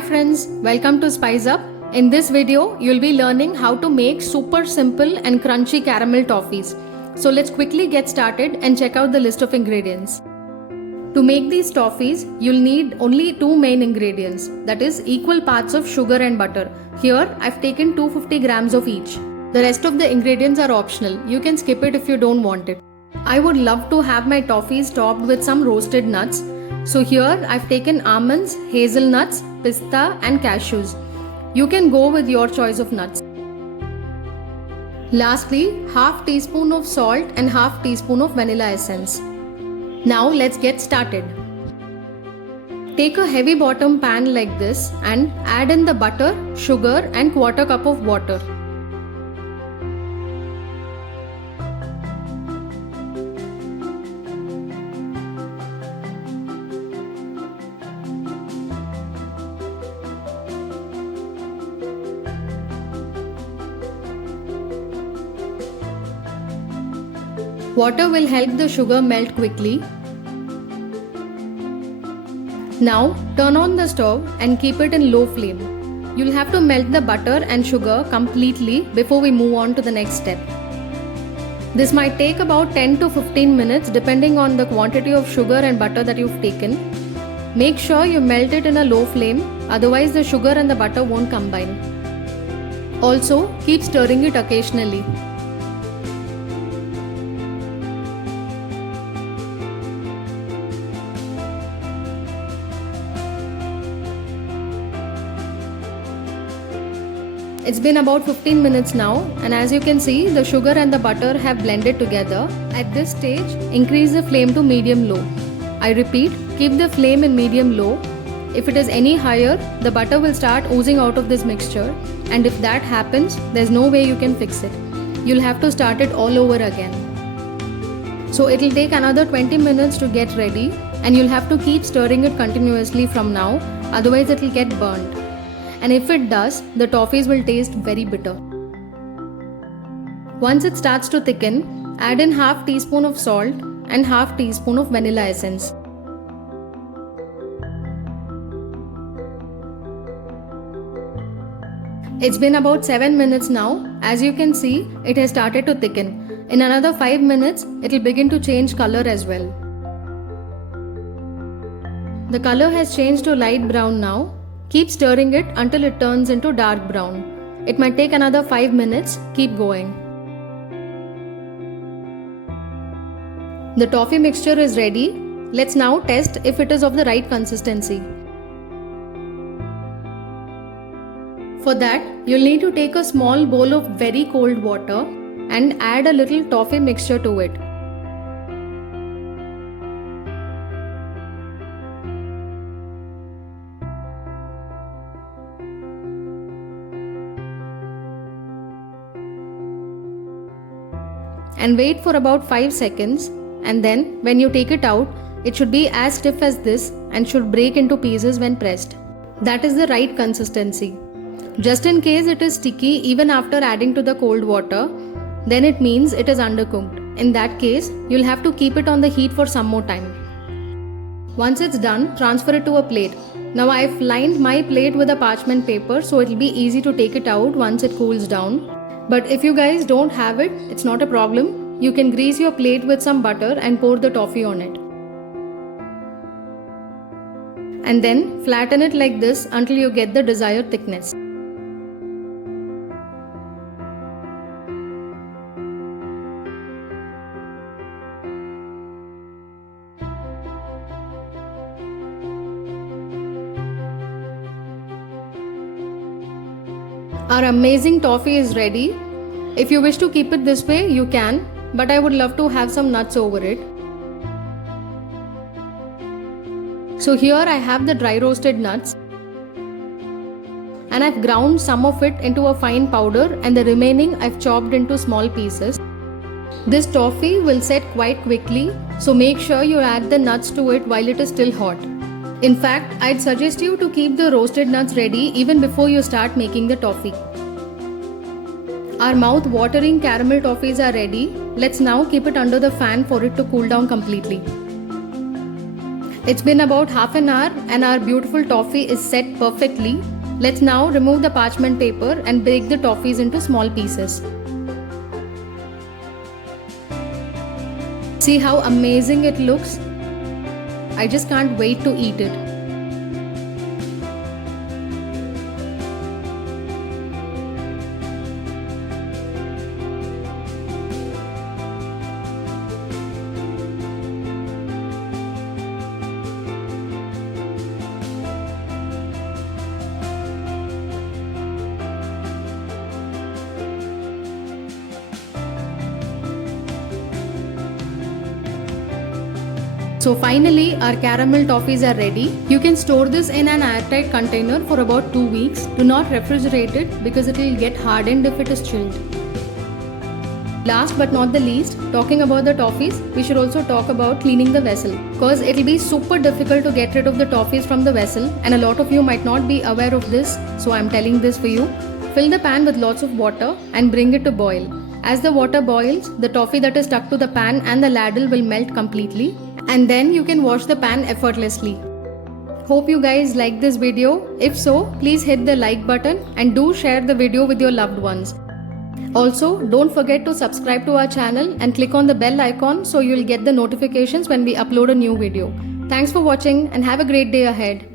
Hi friends, welcome to Spice Up. In this video, you'll be learning how to make super simple and crunchy caramel toffees. So let's quickly get started and check out the list of ingredients. To make these toffees, you'll need only two main ingredients, that is equal parts of sugar and butter. Here, I've taken 250 grams of each. The rest of the ingredients are optional. You can skip it if you don't want it. I would love to have my toffees topped with some roasted nuts. So here I've taken almonds, hazelnuts, pista and cashews. You can go with your choice of nuts. Lastly, half teaspoon of salt and half teaspoon of vanilla essence. Now let's get started. Take a heavy bottom pan like this and add in the butter, sugar and quarter cup of water. Water will help the sugar melt quickly. Now turn on the stove and keep it in low flame. You'll have to melt the butter and sugar completely before we move on to the next step. This might take about 10 to 15 minutes depending on the quantity of sugar and butter that you've taken. Make sure you melt it in a low flame, otherwise the sugar and the butter won't combine. Also, keep stirring it occasionally. It's been about 15 minutes now, and as you can see, the sugar and the butter have blended together. At this stage, increase the flame to medium-low. I repeat, keep the flame in medium-low. If it is any higher, the butter will start oozing out of this mixture, and if that happens, there's no way you can fix it. You'll have to start it all over again. So it'll take another 20 minutes to get ready, and you'll have to keep stirring it continuously from now, otherwise it'll get burnt. And if it does, the toffees will taste very bitter. Once it starts to thicken, add in half teaspoon of salt and half teaspoon of vanilla essence. It's been about 7 minutes now. As you can see, it has started to thicken. In another 5 minutes, it will begin to change color as well. The color has changed to light brown now. Keep stirring it until it turns into dark brown. It might take another 5 minutes. Keep going. The toffee mixture is ready. Let's now test if it is of the right consistency. For that, you'll need to take a small bowl of very cold water and add a little toffee mixture to it. And wait for about 5 seconds, and then when you take it out, it should be as stiff as this and should break into pieces when pressed. That is the right consistency. Just in case it is sticky even after adding to the cold water, then it means it is undercooked. In that case, you'll have to keep it on the heat for some more time. Once it's done, transfer it to a plate. Now I've lined my plate with a parchment paper so it'll be easy to take it out once it cools down. But if you guys don't have it, it's not a problem. You can grease your plate with some butter and pour the toffee on it. And then flatten it like this until you get the desired thickness. Our amazing toffee is ready. If you wish to keep it this way, you can, but I would love to have some nuts over it. So here I have the dry roasted nuts, and I've ground some of it into a fine powder and the remaining I've chopped into small pieces. This toffee will set quite quickly, so make sure you add the nuts to it while it is still hot. In fact, I'd suggest you to keep the roasted nuts ready even before you start making the toffee. Our mouth-watering caramel toffees are ready. Let's now keep it under the fan for it to cool down completely. It's been about half an hour and our beautiful toffee is set perfectly. Let's now remove the parchment paper and break the toffees into small pieces. See how amazing it looks? I just can't wait to eat it. So finally our caramel toffees are ready. You can store this in an airtight container for about 2 weeks. Do not refrigerate it because it will get hardened if it is chilled. Last but not the least, talking about the toffees, we should also talk about cleaning the vessel, because it will be super difficult to get rid of the toffees from the vessel and a lot of you might not be aware of this, so I am telling this for you. Fill the pan with lots of water and bring it to boil. As the water boils, the toffee that is stuck to the pan and the ladle will melt completely, and then you can wash the pan effortlessly. Hope you guys like this video. If so, please hit the like button and do share the video with your loved ones. Also, don't forget to subscribe to our channel and click on the bell icon so you'll get the notifications when we upload a new video. Thanks for watching and have a great day ahead.